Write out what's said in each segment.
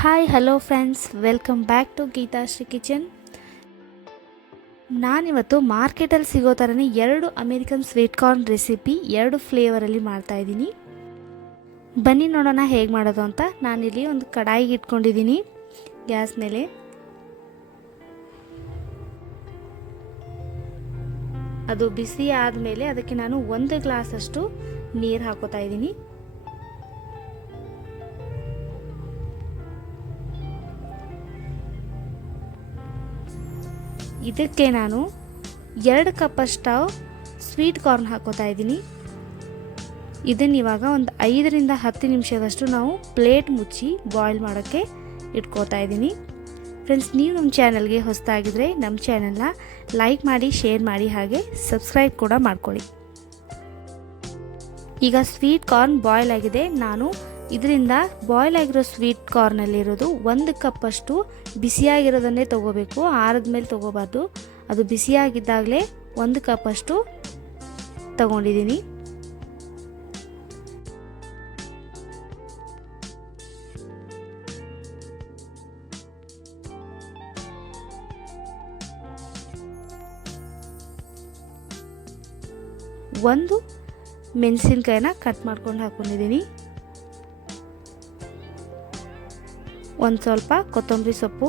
Hi hello friends, welcome back to Geethashree kitchen. ನಾನಿವತ್ತು ಮಾರ್ಕೆಟಲ್ಲಿ ಸಿಗೋ ಥರನೇ 2 ಅಮೇರಿಕನ್ ಸ್ವೀಟ್ ಕಾರ್ನ್ ರೆಸಿಪಿ 2 ಫ್ಲೇವರಲ್ಲಿ ಮಾಡ್ತಾಯಿದ್ದೀನಿ. ಬನ್ನಿ ನೋಡೋಣ ಹೇಗೆ ಮಾಡೋದು ಅಂತ. ನಾನಿಲ್ಲಿ ಒಂದು ಕಡಾಯಿಗೆ ಇಟ್ಕೊಂಡಿದ್ದೀನಿ ಗ್ಯಾಸ್ ಮೇಲೆ. ಅದು ಬಿಸಿ ಆದಮೇಲೆ ಅದಕ್ಕೆ ನಾನು 1 ಗ್ಲಾಸಷ್ಟು ನೀರು ಹಾಕೋತಾ ಇದ್ದೀನಿ. ಇದಕ್ಕೆ ನಾನು 2 ಕಪ್ಪಷ್ಟು ಸ್ವೀಟ್ ಕಾರ್ನ್ ಹಾಕೋತಾ ಇದ್ದೀನಿ. ಇದನ್ನು ಇವಾಗ ಒಂದು 5 ರಿಂದ 10 ನಿಮಿಷದಷ್ಟು ನಾವು ಪ್ಲೇಟ್ ಮುಚ್ಚಿ ಬಾಯ್ಲ್ ಮಾಡೋಕ್ಕೆ ಇಟ್ಕೋತಾ ಇದ್ದೀನಿ. ಫ್ರೆಂಡ್ಸ್, ನೀವು ನಮ್ಮ ಚಾನಲ್ಗೆ ಹೊಸದಾಗಿದ್ದರೆ ನಮ್ಮ ಚಾನಲ್ನ ಲೈಕ್ ಮಾಡಿ, ಶೇರ್ ಮಾಡಿ, ಹಾಗೆ ಸಬ್ಸ್ಕ್ರೈಬ್ ಕೂಡ ಮಾಡ್ಕೊಳ್ಳಿ. ಈಗ ಸ್ವೀಟ್ ಕಾರ್ನ್ ಬಾಯ್ಲ್ ಆಗಿದೆ. ನಾನು ಇದರಿಂದ ಬಾಯ್ಲ್ ಆಗಿರೋ ಸ್ವೀಟ್ ಕಾರ್ನಲ್ಲಿರೋದು 1 ಕಪ್ಪಷ್ಟು ಬಿಸಿಯಾಗಿರೋದನ್ನೇ ತೊಗೋಬೇಕು, ಆರದ ಮೇಲೆ ತೊಗೋಬಾರ್ದು. ಅದು ಬಿಸಿಯಾಗಿದ್ದಾಗಲೇ 1 ಕಪ್ಪಷ್ಟು ತಗೊಂಡಿದ್ದೀನಿ. ಒಂದು ಮೆಣಸಿನ್ಕಾಯಿನ ಕಟ್ ಮಾಡ್ಕೊಂಡು ಹಾಕ್ಕೊಂಡಿದ್ದೀನಿ. ಒಂದು ಸ್ವಲ್ಪ ಕೊತ್ತಂಬರಿ ಸೊಪ್ಪು.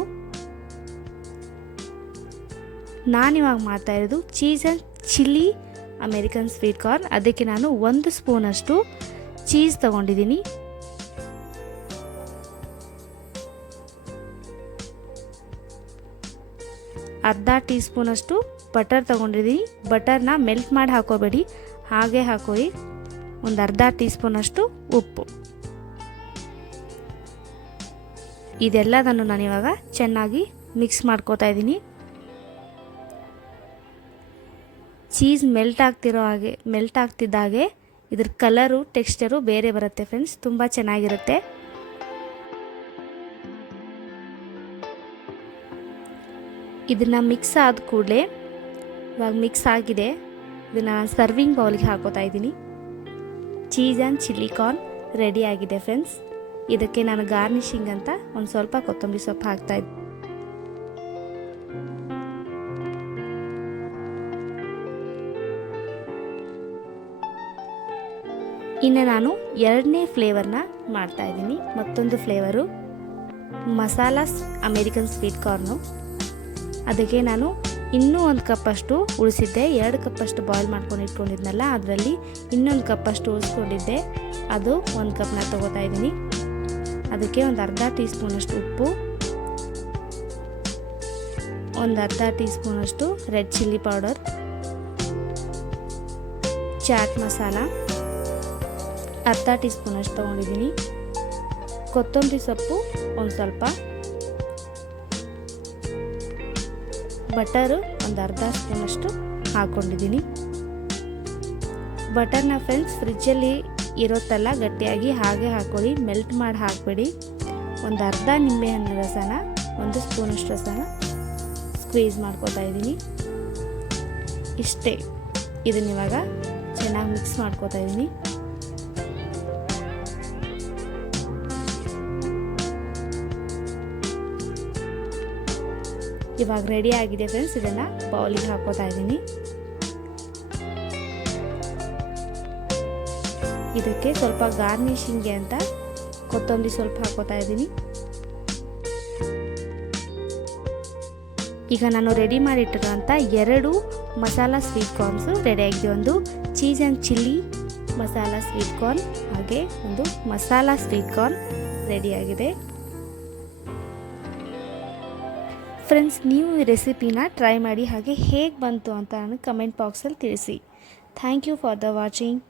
ನಾನಿವಾಗ ಮಾಡ್ತಾ ಇರೋದು cheese and chilli American sweet corn. ಅದಕ್ಕೆ ನಾನು 1 ಸ್ಪೂನಷ್ಟು ಚೀಸ್ ತಗೊಂಡಿದ್ದೀನಿ. ಅರ್ಧ ಟೀ ಸ್ಪೂನಷ್ಟು ಬಟರ್ ತಗೊಂಡಿದ್ದೀನಿ. ಬಟರ್ನ ಮೆಲ್ಟ್ ಮಾಡಿ ಹಾಕೋಬೇಡಿ, ಹಾಗೆ ಹಾಕೋರಿ. ಒಂದು ಅರ್ಧ ಟೀ ಸ್ಪೂನಷ್ಟು ಉಪ್ಪು. ಇದೆಲ್ಲದನ್ನು ನಾನಿವಾಗ ಚೆನ್ನಾಗಿ ಮಿಕ್ಸ್ ಮಾಡ್ಕೋತಾ ಇದ್ದೀನಿ. ಚೀಸ್ ಮೆಲ್ಟ್ ಆಗ್ತಿದ್ದಾಗೆ ಇದ್ರ ಕಲರು, ಟೆಕ್ಸ್ಚರು ಬೇರೆ ಬರುತ್ತೆ ಫ್ರೆಂಡ್ಸ್, ತುಂಬ ಚೆನ್ನಾಗಿರುತ್ತೆ. ಇದನ್ನು ಮಿಕ್ಸ್ ಆದ ಕೂಡಲೇ, ಇವಾಗ ಮಿಕ್ಸ್ ಆಗಿದೆ, ಇದನ್ನು ನಾನು ಸರ್ವಿಂಗ್ ಬೌಲ್ಗೆ ಹಾಕೋತಾ ಇದ್ದೀನಿ. Cheese and chilli corn ready ಆಗಿದೆ ಫ್ರೆಂಡ್ಸ್. ಇದಕ್ಕೆ ನಾನು ಗಾರ್ನಿಷಿಂಗ್ ಅಂತ ಒಂದು ಸ್ವಲ್ಪ ಕೊತ್ತಂಬರಿ ಸೊಪ್ಪು ಹಾಕ್ತಾ ಇದ್ದೆ. ಇನ್ನು ನಾನು 2ನೇ ಫ್ಲೇವರ್ನ ಮಾಡ್ತಾ ಇದ್ದೀನಿ. ಮತ್ತೊಂದು flavour masala American sweet corn. ಅದಕ್ಕೆ ನಾನು ಇನ್ನೂ 1 ಕಪ್ಪಷ್ಟು ಉಳಿಸಿದ್ದೆ. 2 ಕಪ್ಪಷ್ಟು ಬಾಯ್ಲ್ ಮಾಡ್ಕೊಂಡು ಇಟ್ಕೊಂಡಿದ್ನಲ್ಲ, ಅದರಲ್ಲಿ ಇನ್ನೊಂದು ಕಪ್ಪಷ್ಟು ಉಳಿಸ್ಕೊಂಡಿದ್ದೆ. ಅದು 1 ಕಪ್ನ ತಗೋತಾ ಇದ್ದೀನಿ. ಅದಕ್ಕೆ ಒಂದು ಅರ್ಧ ಟೀ ಸ್ಪೂನಷ್ಟು ಉಪ್ಪು, ಒಂದು ಅರ್ಧ ಟೀ ಸ್ಪೂನಷ್ಟು red chilli powder, chaat masala ಅರ್ಧ ಟೀ ಸ್ಪೂನಷ್ಟು ತೊಗೊಂಡಿದ್ದೀನಿ, ಕೊತ್ತಂಬರಿ ಸೊಪ್ಪು ಒಂದು ಸ್ವಲ್ಪ, ಬಟರು ಒಂದು ಅರ್ಧ ಸ್ಪೂನಷ್ಟು ಹಾಕ್ಕೊಂಡಿದ್ದೀನಿ. ಬಟರ್ನ ಫ್ರೆಂಡ್ಸ್ ಫ್ರಿಜ್ಜಲ್ಲಿ ಇರುತ್ತಲ್ಲ ಗಟ್ಟಿಯಾಗಿ, ಹಾಗೆ ಹಾಕೊಳ್ಳಿ, ಮೆಲ್ಟ್ ಮಾಡಿ ಹಾಕಬೇಡಿ. ಒಂದು ಅರ್ಧ ನಿಂಬೆಹಣ್ಣು ರಸನ, 1 ಸ್ಪೂನಷ್ಟು ರಸನ ಸ್ಕ್ವೀಸ್ ಮಾಡ್ಕೋತಾ ಇದ್ದೀನಿ. ಇಷ್ಟೇ. ಇದನ್ನ ಇವಾಗ ಚೆನ್ನಾಗಿ ಮಿಕ್ಸ್ ಮಾಡ್ಕೋತಾ ಇದ್ದೀನಿ. ಇವಾಗ ರೆಡಿ ಆಗಿದೆ ಫ್ರೆಂಡ್ಸ್. ಇದನ್ನು ಬೌಲಿಗೆ ಹಾಕೋತಾ ಇದ್ದೀನಿ. ಇದಕ್ಕೆ ಸ್ವಲ್ಪ ಗಾರ್ನಿಷಿಂಗ್ಗೆ ಅಂತ ಕೊತ್ತಂಬರಿ ಸ್ವಲ್ಪ ಹಾಕೋತಾ ಇದ್ದೀನಿ. ಈಗ ನಾನು ರೆಡಿ ಮಾಡಿಟ್ಟಿರೋಂಥ 2 ಮಸಾಲಾ ಸ್ವೀಟ್ ಕಾರ್ನ್ಸು ರೆಡಿಯಾಗಿದೆ. ಒಂದು cheese and chilli masala sweet corn, ಹಾಗೆ ಒಂದು ಮಸಾಲಾ ಸ್ವೀಟ್ ಕಾರ್ನ್ ರೆಡಿಯಾಗಿದೆ. ಫ್ರೆಂಡ್ಸ್, ನೀವು ಈ ರೆಸಿಪಿನ ಟ್ರೈ ಮಾಡಿ, ಹಾಗೆ ಹೇಗೆ ಬಂತು ಅಂತ ನನಗೆ ಕಮೆಂಟ್ ಬಾಕ್ಸಲ್ಲಿ ತಿಳಿಸಿ. Thank you for the watching.